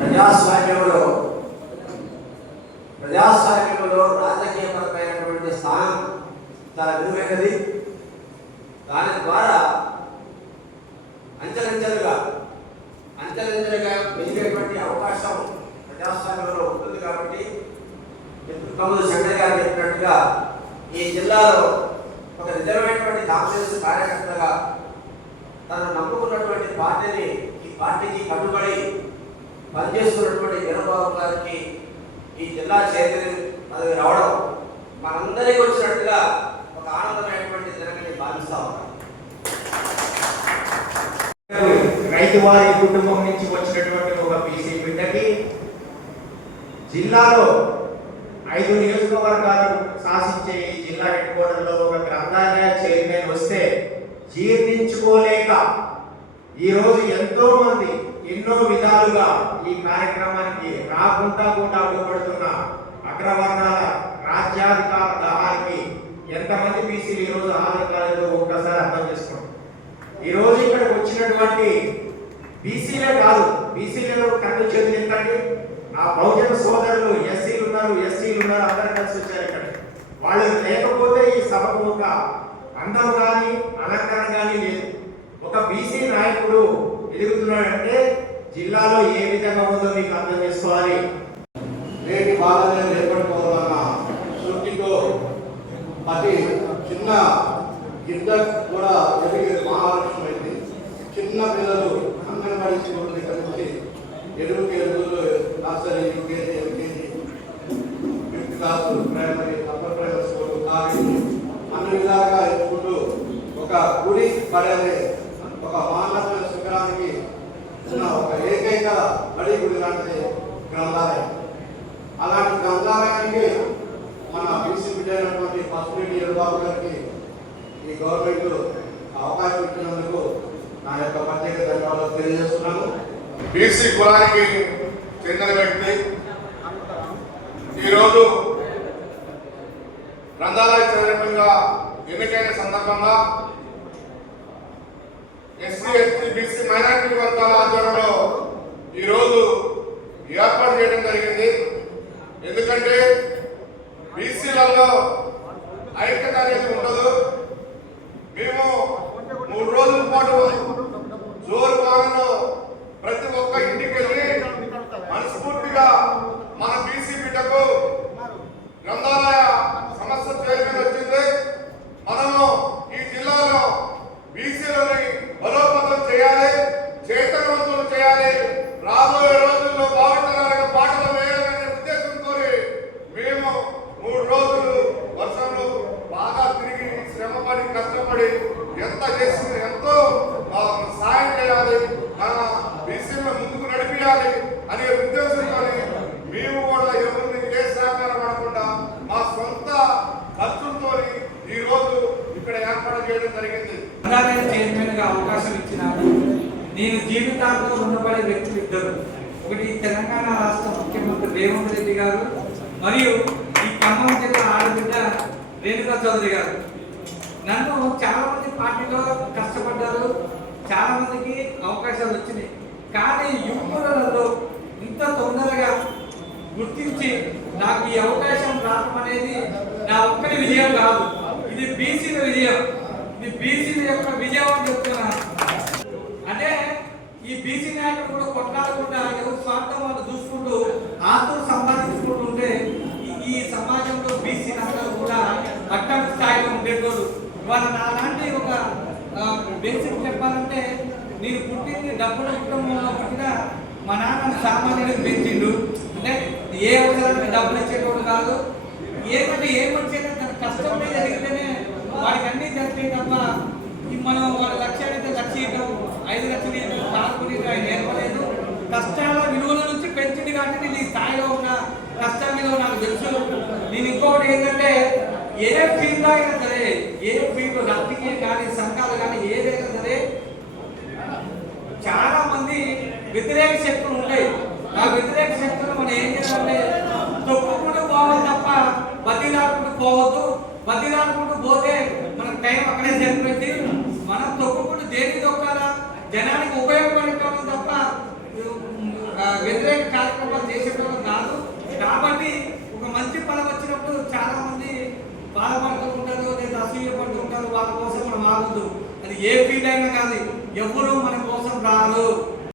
ప్రజాస్వామ్యంలో ప్రజాస్వామ్యంలో రాజకీయపరమైనటువంటి స్థానం చాలా విలువైనది. దాని ద్వారా అంచెలంచెలుగా అంచెలంచెలుగా పెరిగేటువంటి అవకాశం ప్రజాస్వామ్యంలో ఉంటుంది కాబట్టి తమ్ముడు శంకర్ గారు చెప్పినట్టుగా ఈ జిల్లాలో ఒక నిజమైనటువంటి కాంగ్రెస్ కార్యకర్తగా తను నమ్ముకున్నటువంటి పార్టీని ఈ పార్టీకి కట్టుబడి పనిచేస్తున్నటువంటి వీరబాబు గారికి ఈ జిల్లా చైర్మన్ పదవి రావడం మనందరికీ వచ్చినట్టుగా ఒక ఆనందమైనటువంటి దినమని భావిస్తా ఉన్నాను రైతు వారి కుటుంబం నుంచి వచ్చినటువంటి ఒక బీసీ బిడ్డకి జిల్లాలో ఐదు నియోజకవర్గాలు శాసించే ఈ జిల్లా హెడ్ క్వార్టర్లో ఒక గ్రంథాలయ చైర్మన్ వస్తే జీర్ణించుకోలేక ఈరోజు ఎంతో మంది విధాలుగా ఈ కార్యక్రమానికి రాకుండా కూడా అడ్డుపడుతున్న అగ్రవర్ణాల రాజ్యాధికార దహానికి ఎంతమంది బీసీలు ఈరోజు హాజరు కాలేదో ఒక్కసారి అర్థం చేసుకోండి. ఈ రోజు ఇక్కడికి వచ్చినటువంటి బీసీలే కాదు బీసీలలో కన్ను చేతులు ఎత్తండి. ఆ బహుజన సోదరులు ఎస్సీలు ఉన్నారు ఎస్సీలు ఉన్నారు అందరూ కలిసి వచ్చారు ఇక్కడ. వాళ్ళు లేకపోతే ఈ సభకు ఒక అందం కానీ అలంకరణ కానీ లేదు. ఒక బీసీ నాయకుడు ఎదుగుతున్నాడంటే జిల్లాలో ఏ విధంగా ఉందో మీకు అర్థం చేసుకోవాలి. నేటి బాధనే ఏర్పడిపోవాలన్న సృష్టితో ప్రతి చిన్న గిడ్డ కూడా ఎదిగి మహాలక్ష్యమైంది చిన్న పిల్లలు అంగన్వాడీ స్కూల్ దగ్గర నుంచి ఎరువుకి ఎరువులు nursery UKG LKG fifth class primary upper primary school college అన్ని విధాలుగా ఎదుర్కొంటూ ఒక గుడి పడేది ఒక మానవ శిఖరానికి ఉన్న ఒక ఏకైక బడి గుడి లాంటిది గ్రంథాలయం. అలాంటి గ్రంథాలయానికి మన బీసీ బిడ్డైనటువంటి ఫస్ట్ రెడ్డి బాబు గారికి ఈ గవర్నమెంట్ అవకాశం ఇచ్చినందుకు నా యొక్క ప్రత్యేక ధన్యవాదాలు తెలియజేస్తున్నాను. బీసీ కులానికి చెందిన వ్యక్తి. ఈరోజు గ్రంథాలయ చైర్మన్గా ఎన్నికైన సందర్భంగా ఎస్సీ ఎస్టీ బీసీ మైనారిటీ వర్గాల ఆధ్వర్యంలో ఈరోజు ఏర్పాటు చేయడం జరిగింది. ఎందుకంటే బీసీలలో ఐక్యత అనేది ఉండదు. మేము మూడు రోజుల పాటు జోరు భాగంలో ప్రతి ఒక్క ఇంటికి వెళ్ళి మనస్ఫూర్తిగా మన బీసీ బిడ్డకు గ్రంథాలయ సమస్య చైర్మన్ వచ్చింది మనము ఈ జిల్లాలో బీసీలని బలోపేతం చేయాలి చైతన్యవంతులు చేయాలి రాబోయే రోజుల్లో భావితరాలకు పాటలు వేయాలనే ఉద్దేశంతో మేము మూడు రోజులు వర్షంలో బాగా తిరిగి శ్రమపడి కష్టపడి ఎంత చేసింది ఎంతో సాయం చేయాలి మన బీసీలను ముందుకు నడిపించాలి అనే ఉద్దేశంతో మేము కూడా ఎవరిని ఏ సహకారం పడకుండా మా సొంత ఖర్చులతో ఈ రోజు ఇక్కడ ఏర్పాటు చేయడం జరిగింది. గ్రంథాలయ చైర్మన్గా అవకాశం ఇచ్చినారు. నేను జీవితాంతో రుణపడే వ్యక్తులు ఇద్దరు. ఒకటి తెలంగాణ రాష్ట్ర ముఖ్యమంత్రి రేవంత్ రెడ్డి గారు మరియు ఈ ఖమ్మం జిల్లా ఆడబిడ్డ రేణుకా చౌదరి గారు. నన్ను చాలా మంది పార్టీలో కష్టపడ్డారు చాలా మందికి అవకాశాలు వచ్చినాయి. కానీ యువకులలో ఇంత తొందరగా గుర్తించి నాకు ఈ అవకాశం రావడం అనేది నా ఒక్కరి విజయం కాదు. ఇది బీసీల విజయం. ఇది బీసీల యొక్క విజయం అని చెప్తున్నాను. అంటే ఈ బీసీ నాయకులు కూడా కొట్లాడకుండా ఎవరు స్వార్థం వాళ్ళు చూసుకుంటూ ఆస్తులు సంపాదించుకుంటూ ఉంటే ఈ- సమాజంలో బీసీ నాయకులు కూడా అట్టం స్థాయిలో ఉండేటోడు వాళ్ళ నాలాంటి ఒక బేసిక్ చెప్పాలంటే నేను పుట్టింది డబ్బుల కుటుంబంలో పుట్టిన మా నాన్న సామాన్యుడికి పెంచిండు. అంటే ఏ అవసరానికి డబ్బులు ఇచ్చేటోడు కాదు. ఏమంటే ఏ మనిషి అయినా తన కష్టం మీద జరిగితేనే వాడికి అన్ని జరిగితే తప్ప మన వాళ్ళ లక్ష్యాలు అయితే లక్ష ఇవ్వడం ఐదు లక్షలు ఇవ్వడం పాల్గొని ఆయన నేర్పలేదు కష్టాల విలువల నుంచి పెంచింది కాబట్టి నేను ఈ స్థాయిలో ఉన్న కష్టం విలువ నాకు తెలుసు నేను ఇంకొకటి ఏంటంటే ఏ ఫీల్డ్ అయినా సరే ఏ ఫీల్డ్ రాజకీయం కానీ సంఘాలు కానీ ఏదైనా సరే చాలా మంది వ్యతిరేక శక్తులు ఉంటాయి. ఆ వ్యతిరేక శక్తులు మనం ఏం చేయాలంటే తొక్కుకుంటూ పోవాలి తప్ప బతిలాడుకుంటూ పోవద్దు. బతిలాడుకుంటూ పోతే మనకు టైం అక్కడే సరిపోయింది మనం తొక్కుకుంటూ దేనికి తొక్కాలా జనానికి ఉపయోగపడటం తప్ప ఆ, వ్యతిరేక కార్యక్రమాలు చేసేటోళ్ళం కాదు కాబట్టి ఒక మంచి పదం వచ్చినప్పుడు చాలా మంది బాధపడుతూ ఉంటారు లేదా అసూయ పడుతూ ఉంటారు వాళ్ళ కోసం మనం ఆగొద్దు అది ఏ ఫీల్డ్ అయినా కానీ ఎవరు మన కోసం రారు.